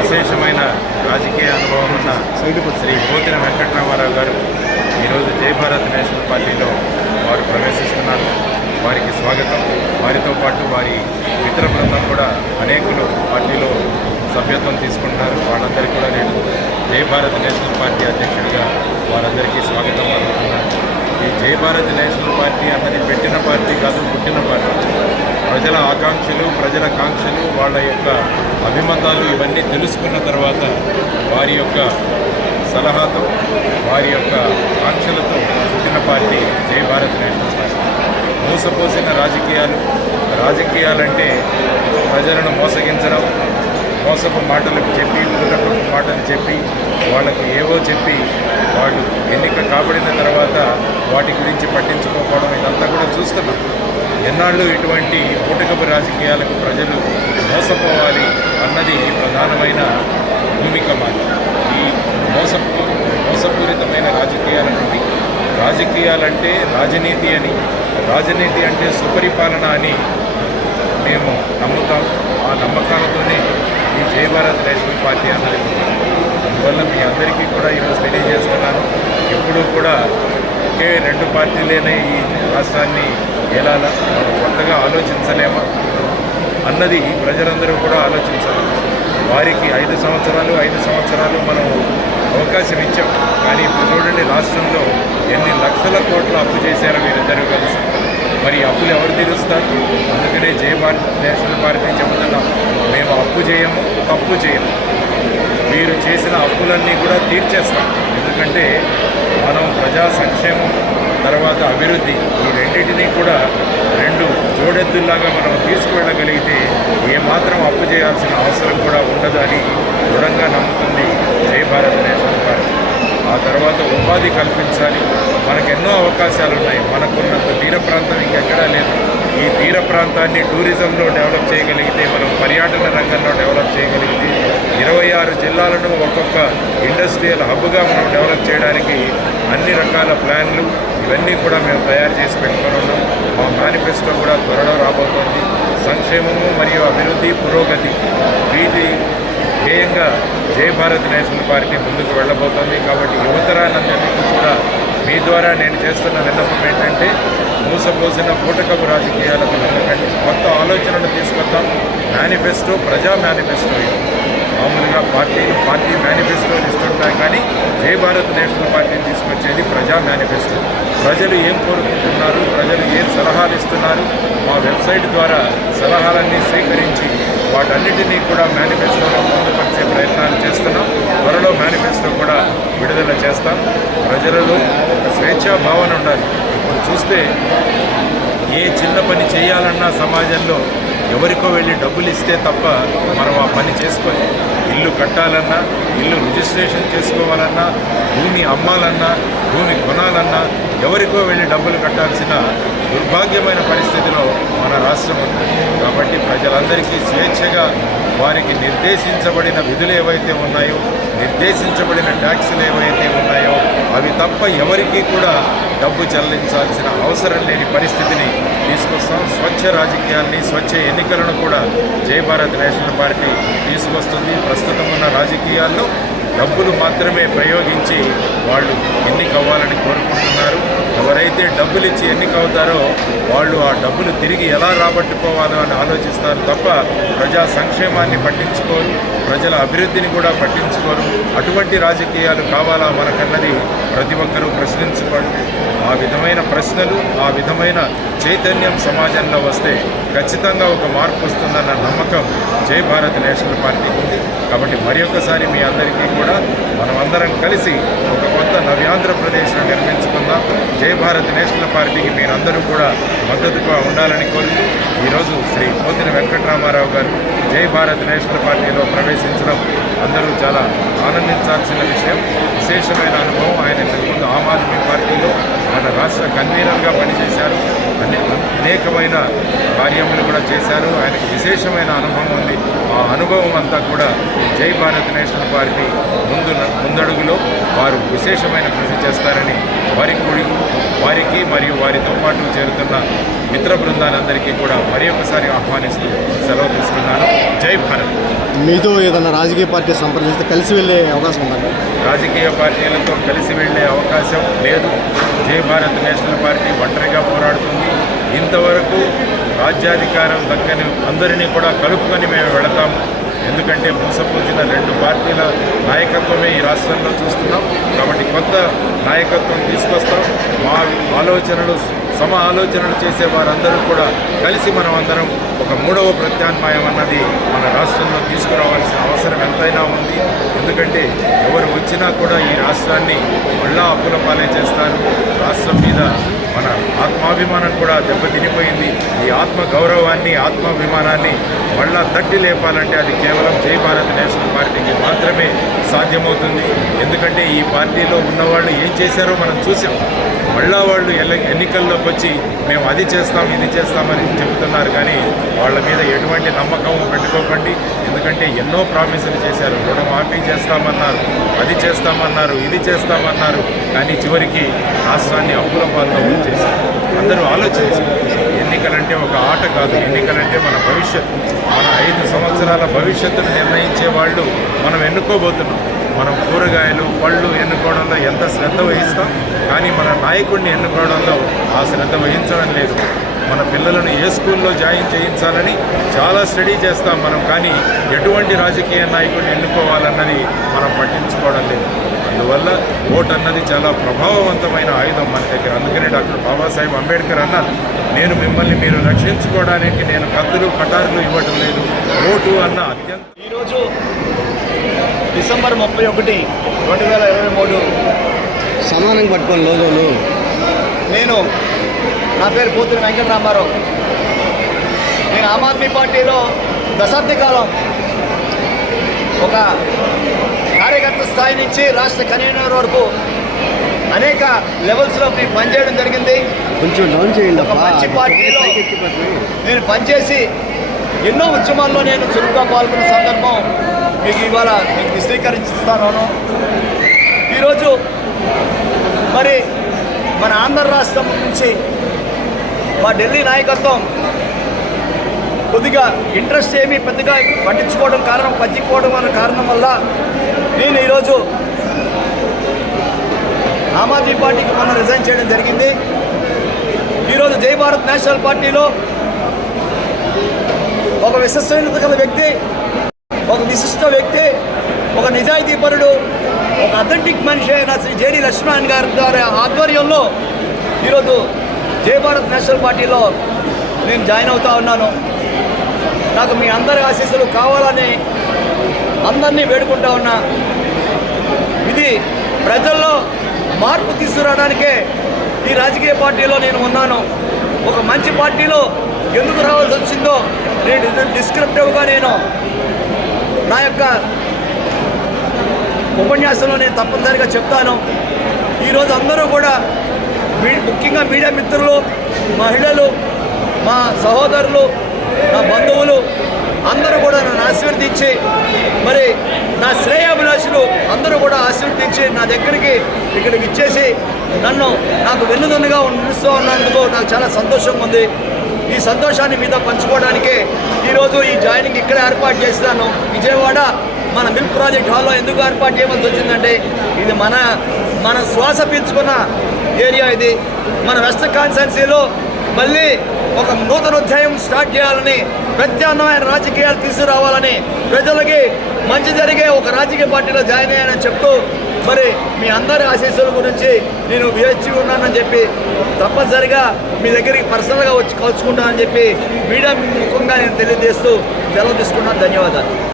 విశేషమైన రాజకీయ అనుభవం ఉన్న శ్రీ పోతిన వెంకటరామారావు గారు ఈరోజు జై భారత్ నేషనల్ పార్టీలో వారు ప్రవేశిస్తున్నారు. వారికి స్వాగతం. వారితో పాటు వారి మిత్ర బృందం కూడా అనేకులు పార్టీలో సభ్యత్వం తీసుకుంటున్నారు. వాళ్ళందరికీ కూడా నేను జై భారత్ నేషనల్ పార్టీ అధ్యక్షుడిగా వారందరికీ స్వాగతం పలుకుతున్నాను. ఈ జై భారత్ నేషనల్ పార్టీ అన్నది పెట్టిన పార్టీ కాదు పుట్టిన పార్టీ. ప్రజల ఆకాంక్షలు ప్రజల కాంక్షలు వాళ్ళ యొక్క అభిమతాలు ఇవన్నీ తెలుసుకున్న తర్వాత వారి యొక్క సలహాతో వారి యొక్క ఆంక్షలతో పుట్టిన పార్టీ జై భారత్ నేషనల్ పార్టీ. మోసపోసిన రాజకీయాలు రాజకీయాలంటే ప్రజలను మోసగించడం మోసపు మాటలు చెప్పి ఊరపు మాటలు చెప్పి వాళ్ళకి ఏవో చెప్పి వాళ్ళు ఎన్నిక కాబడిన తర్వాత వాటి గురించి పట్టించుకోకపోవడం ఇదంతా కూడా చూస్తున్నాం. ఎన్నాళ్ళు ఇటువంటి ఊటకపు రాజకీయాలకు ప్రజలు మోసపోవాలి అన్నది ప్రధానమైన భూమిక మాది. ఈ మోసపు మోసపూరితమైన రాజకీయాల నుండి రాజకీయాలంటే రాజనీతి అని రాజనీతి అంటే సుపరిపాలన అని మేము నమ్ముతాం. ఆ నమ్మకాలతోనే ఈ జయ భారత్ నేషనల్ పార్టీ అన్నది అందువల్ల మీ అందరికీ కూడా ఈరోజు తెలియజేస్తున్నాను. ఎప్పుడూ కూడా ఒకే రెండు పార్టీలేనే ఈ రాష్ట్రాన్ని ఎలా మనం కొత్తగా ఆలోచించలేమా? అన్నది ప్రజలందరూ కూడా ఆలోచించాలి. వారికి ఐదు సంవత్సరాలు ఐదు సంవత్సరాలు మనం అవకాశం ఇచ్చాం. కానీ ఇప్పుడు చూడండి రాష్ట్రంలో ఎన్ని లక్షల కోట్ల అప్పు చేశారో వీరిద్దరూ కలిసి మరి అప్పులు ఎవరు తీరుస్తారు? అందుకనే జయ భారత్ నేషనల్ పార్టీ చెబుతున్నాం మేము అప్పు చేయము తప్పు చేయము. మీరు చేసిన అప్పులన్నీ కూడా తీర్చేస్తాం. ఎందుకంటే మనం ప్రజా సంక్షేమం తర్వాత అభివృద్ధి ఈ రెండింటినీ కూడా రెండు జోడెద్దుల్లాగా మనం తీసుకువెళ్ళగలిగితే ఏమాత్రం అప్పు చేయాల్సిన అవసరం కూడా ఉండదు అని దృఢంగా నమ్ముతుంది జయభారత్ అనే నేషనల్ పార్టీ ఆ తర్వాత ఉపాధి కల్పించాలి. మనకు ఎన్నో అవకాశాలు ఉన్నాయి మనకున్నంత తీర ప్రాంతం ఇంకెక్కడా లేదు. ఈ తీర ప్రాంతాన్ని టూరిజంలో డెవలప్ చేయగలిగితే మనం పర్యాటన రంగంలో డెవలప్ చేయగలిగితే ఇరవై ఆరు జిల్లాలను ఒక్కొక్క ఇండస్ట్రియల్ హబ్గా మనం డెవలప్ చేయడానికి అన్ని రకాల ప్లాన్లు ఇవన్నీ కూడా మేము తయారు చేసి పెట్టుకుని ఉన్నాం. మా మేనిఫెస్టో కూడా త్వరలో రాబోతోంది. సంక్షేమము మరియు అభివృద్ధి పురోగతి వీటి ధ్యేయంగా జయ భారత్ నేషనల్ పార్టీ ముందుకు వెళ్ళబోతోంది. కాబట్టి యువతరానందరికీ కూడా మీ ద్వారా నేను చేస్తున్న విన్నపం ఏంటంటే మూసపోసిన పూటకపు రాజకీయాలకు వెళ్ళకండి. కొత్త ఆలోచనలు తీసుకొద్దాం. మేనిఫెస్టో ప్రజా మేనిఫెస్టో ఇది. మామూలుగా పార్టీ పార్టీ మేనిఫెస్టోలు ఇస్తుంటాయి కానీ జై భారత్ నేషనల్ తీసుకొచ్చేది ప్రజా మేనిఫెస్టో ప్రజలు ఏం కోరుకుంటున్నారు? ప్రజలు ఏం సలహాలు ఇస్తున్నారు? మా వెబ్సైట్ ద్వారా సలహాలన్నీ స్వీకరించి వాటన్నిటినీ కూడా మేనిఫెస్టోలో పొందుపరిచే ప్రయత్నాలు చేస్తున్నాం. త్వరలో మేనిఫెస్టో కూడా విడుదల చేస్తాం. ప్రజలలో ఒక స్వేచ్ఛా భావన ఉండాలి. ఇప్పుడు చూస్తే ఏ చిన్న పని చేయాలన్నా సమాజంలో ఎవరికో వెళ్ళి డబ్బులు ఇస్తే తప్ప మనం ఆ పని చేసుకొని ఇల్లు కట్టాలన్నా ఇల్లు రిజిస్ట్రేషన్ చేసుకోవాలన్నా భూమి అమ్మాలన్నా భూమి కొనాలన్నా ఎవరికో వెళ్ళి డబ్బులు కట్టాల్సిన దుర్భాగ్యమైన పరిస్థితిలో మన రాష్ట్రం ఉంది కాబట్టి ప్రజలందరికీ స్వేచ్ఛగా వారికి నిర్దేశించబడిన విధులు ఏవైతే ఉన్నాయో నిర్దేశించబడిన ట్యాక్సులు ఏవైతే ఉన్నాయో అవి తప్ప ఎవరికీ కూడా డబ్బు చెల్లించాల్సిన అవసరం లేని పరిస్థితిని తీసుకొస్తాం. స్వచ్ఛ రాజకీయాల్ని స్వచ్ఛ ఎన్నికలను కూడా జై భారత్ నేషనల్ పార్టీ తీసుకొస్తుంది. ప్రస్తుతం ఉన్న రాజకీయాల్లో డబ్బులు మాత్రమే ప్రయోగించి వాళ్ళు ఎన్నికవ్వాలని కోరుకుంటున్నారు. ఎవరైతే డబ్బులు ఇచ్చి ఎన్నికవుతారో వాళ్ళు ఆ డబ్బులు తిరిగి ఎలా రాబట్టుకోవాలో అని ఆలోచిస్తారు తప్ప ప్రజా సంక్షేమాన్ని పట్టించుకోరు ప్రజల అభివృద్ధిని కూడా పట్టించుకోరు. అటువంటి రాజకీయాలు కావాలా మనకన్నది ప్రతి ఒక్కరూ ప్రశ్నించుకోండి ఆ విధమైన ప్రశ్నలు ఆ విధమైన చైతన్యం సమాజంలో వస్తే ఖచ్చితంగా ఒక మార్పు వస్తుందన్న నమ్మకం జై భారత్ నేషనల్ పార్టీకి ఉంది. కాబట్టి మరి ఒకసారి మీ అందరికీ కూడా మనమందరం కలిసి ఒక కొత్త నవ్యాంధ్రప్రదేశ్ను నిర్మించుకుందాం. జై భారత్ నేషనల్ పార్టీకి మీరందరూ కూడా మద్దతుగా ఉండాలని కోరుతూ ఈరోజు శ్రీ పోతిన వెంకటరామారావు గారు జై భారత్ నేషనల్ పార్టీలో ప్రవేశించడం అందరూ చాలా ఆనందించాల్సిన విషయం. విశేషమైన అనుభవం ఆయన ఇంతకుముందు ఆమ్ ఆద్మీ పార్టీలో మన రాష్ట్ర కన్వీనర్గా పనిచేశారు. అనే అనేకమైన కార్యములు కూడా చేశారు. ఆయనకు విశేషమైన అనుభవం ఉంది. ఆ అనుభవం అంతా కూడా ఈ జై భారత్ నేషనల్ పార్టీ ముందు ముందడుగులో వారు విశేషమైన కృషి చేస్తారని కూడా వారికి మరియు వారితో పాటు చేరుతున్న మిత్ర బృందాలందరికీ కూడా మరి ఒకసారి ఆహ్వానిస్తూ సెలవు తీసుకున్నాను. జై భారత్. మీతో ఏదైనా రాజకీయ పార్టీ సంప్రదిస్తే కలిసి వెళ్ళే అవకాశం ఉందండి రాజకీయ పార్టీలతో కలిసి వెళ్ళే అవకాశం లేదు. జై భారత్ నేషనల్ పార్టీ ఒంటరిగా పోరాడుతుంది. ఇంతవరకు రాజ్యాధికారం దక్కని అందరినీ కూడా కలుపుకొని మేము వెళతాము ఎందుకంటే మూసపోసిన రెండు పార్టీల నాయకత్వమే ఈ రాష్ట్రంలో చూస్తున్నాం. కాబట్టి కొత్త నాయకత్వం తీసుకొస్తాం. మా ఆలోచనలు సమ ఆలోచనలు చేసే వారందరూ కూడా కలిసి మనం అందరం ఒక మూడవ ప్రత్యామ్నాయం అన్నది మన రాష్ట్రంలో తీసుకురావాల్సిన అవసరం ఎంతైనా ఉంది. ఎందుకంటే ఎవరు వచ్చినా కూడా ఈ రాష్ట్రాన్ని మళ్ళా అప్పుల పాలే చేస్తారు. రాష్ట్రం మీద మన ఆత్మాభిమానం కూడా దెబ్బతినిపోయింది. ఈ ఆత్మ గౌరవాన్ని ఆత్మాభిమానాన్ని మళ్ళా తట్టి లేపాలంటే అది కేవలం జై భారత్ నేషనల్ పార్టీకి మాత్రమే సాధ్యమవుతుంది. ఎందుకంటే ఈ పార్టీలో ఉన్నవాళ్ళు ఏం చేశారో మనం చూసాం మళ్ళా వాళ్ళు ఎన్నికల్లోకి వచ్చి మేము అది చేస్తాం ఇది చేస్తామని చెబుతున్నారు కానీ వాళ్ళ మీద ఎటువంటి నమ్మకం పెట్టుకోకండి. ఎందుకంటే ఎన్నో ప్రామిసులు చేశారు. రుణమాఫీ చేస్తామన్నారు. అది చేస్తామన్నారు. ఇది చేస్తామన్నారు. కానీ చివరికి రాష్ట్రాన్ని అప్పుల పాలన చేశారు అందరూ ఆలోచించారు. ఎన్నికలంటే ఒక ఆట కాదు. ఎన్నికలంటే మన భవిష్యత్ మన ఐదు సంవత్సరాల భవిష్యత్తును నిర్ణయించే వాళ్ళు మనం ఎన్నుకోబోతున్నాం. మనం కూరగాయలు పళ్ళు ఎన్నుకోవడంలో ఎంత శ్రద్ధ వహిస్తాం? కానీ మన నాయకుడిని ఎన్నుకోవడంలో ఆ శ్రద్ధ వహించడం లేదు. మన పిల్లలను ఏ స్కూల్లో జాయిన్ చేయించాలని చాలా స్టడీ చేస్తాం మనం కానీ ఎటువంటి రాజకీయ నాయకుడిని ఎన్నుకోవాలన్నది మనం పట్టించుకోవడం లేదు. అందువల్ల ఓట్ అన్నది చాలా ప్రభావవంతమైన ఆయుధం మన దగ్గర. అందుకనే డాక్టర్ బాబాసాహెబ్ అంబేద్కర్ అన్నారు నేను మిమ్మల్ని మీరు రక్షించుకోవడానికి నేను కత్తులు కటార్లు ఇవ్వటం లేదు. ఓటు అన్న అత్యంత ఈరోజు డిసెంబర్ ముప్పై ఒకటి రెండు వేల ఇరవై మూడు. సమానంగా పట్టుకొని లోగోలు. నేను నా పేరు పోతుని వెంకటరామారావు నేను ఆమ్ ఆద్మీ పార్టీలో దశాబ్ది కాలం ఒక కార్యకర్త స్థాయి నుంచి రాష్ట్ర కన్వీనర్ వరకు అనేక లెవెల్స్లో నేను పనిచేయడం జరిగింది కొంచెం డౌన్ చేయండి ఒక. మంచి పార్టీలో. నేను పనిచేసి ఎన్నో ఉద్యమాల్లో నేను చురుగ్గా పాల్గొన్న సందర్భం మీకు ఇవాళ మీకు విశదీకరిస్తాను ఈరోజు మరి మన ఆంధ్ర రాష్ట్రం నుంచి మా ఢిల్లీ నాయకత్వం కొద్దిగా ఇంట్రెస్ట్ ఏమీ పెద్దగా పట్టించుకోవడం కారణం పట్టించుకోవడం అనే కారణం వల్ల నేను ఈరోజు ఆమ్ ఆద్మీ పార్టీకి మొన్న రిజైన్ చేయడం జరిగింది. ఈరోజు జై భారత్ నేషనల్ పార్టీలో ఒక విశిష్టమైన గల వ్యక్తి ఒక విశిష్ట వ్యక్తి ఒక నిజాయితీపరుడు ఒక అథెంటిక్ మనిషి అయిన శ్రీ జేడి లక్ష్మణ్ గారి ద్వారా ఆధ్వర్యంలో ఈరోజు జై భారత్ నేషనల్ పార్టీలో నేను జాయిన్ అవుతా ఉన్నాను. నాకు మీ అందరి ఆశీస్సులు కావాలని అందరినీ వేడుకుంటా ఉన్నా. ఇది ప్రజల్లో మార్పు తీసుకురావడానికే ఈ రాజకీయ పార్టీలో నేను ఉన్నాను. ఒక మంచి పార్టీలో ఎందుకు రావాల్సి వచ్చిందో నేను డిస్క్రిప్టివ్గా నేను నా యొక్క ఉపన్యాసంలో నేను తప్పనిసరిగా చెప్తాను. ఈరోజు అందరూ కూడా మీ ముఖ్యంగా మీడియా మిత్రులు మహిళలు మా సహోదరులు నా బంధువులు అందరూ కూడా నన్ను ఆశీర్వదించి మరి నా శ్రేయాభిలాషులు అందరూ కూడా ఆశీర్వదించి నా దగ్గరికి ఇక్కడికి ఇచ్చేసి నన్ను నాకు వెన్నుదన్నుగా నిలుస్తూ ఉన్నందుకు నాకు చాలా సంతోషంగా ఉంది. ఈ సంతోషాన్ని మీతో పంచుకోవడానికి ఈరోజు ఈ జాయినింగ్ ఇక్కడ ఏర్పాటు చేస్తాను విజయవాడ మన మిల్క్ ప్రాజెక్ట్ హాల్లో ఎందుకు ఏర్పాటు చేయవలసి వచ్చిందంటే ఇది మన మన శ్వాస పీల్చుకున్న ఏరియా ఇది. మన వెస్ట్ కాన్స్టెన్సీలో మళ్ళీ ఒక నూతన అధ్యాయం స్టార్ట్ చేయాలని ప్రత్యామ్నాయ రాజకీయాలు తీసుకురావాలని ప్రజలకి మంచి జరిగే ఒక రాజకీయ పార్టీలో జాయిన్ అయ్యానని చెప్తూ మరి మీ అందరి ఆశీస్సుల గురించి నేను వేచి ఉన్నానని చెప్పి తప్పనిసరిగా మీ దగ్గరికి పర్సనల్గా వచ్చి కలుసుకుంటానని చెప్పి మీడియా ముఖంగా నేను తెలియజేస్తూ సెలవు తీసుకున్నాను. ధన్యవాదాలు.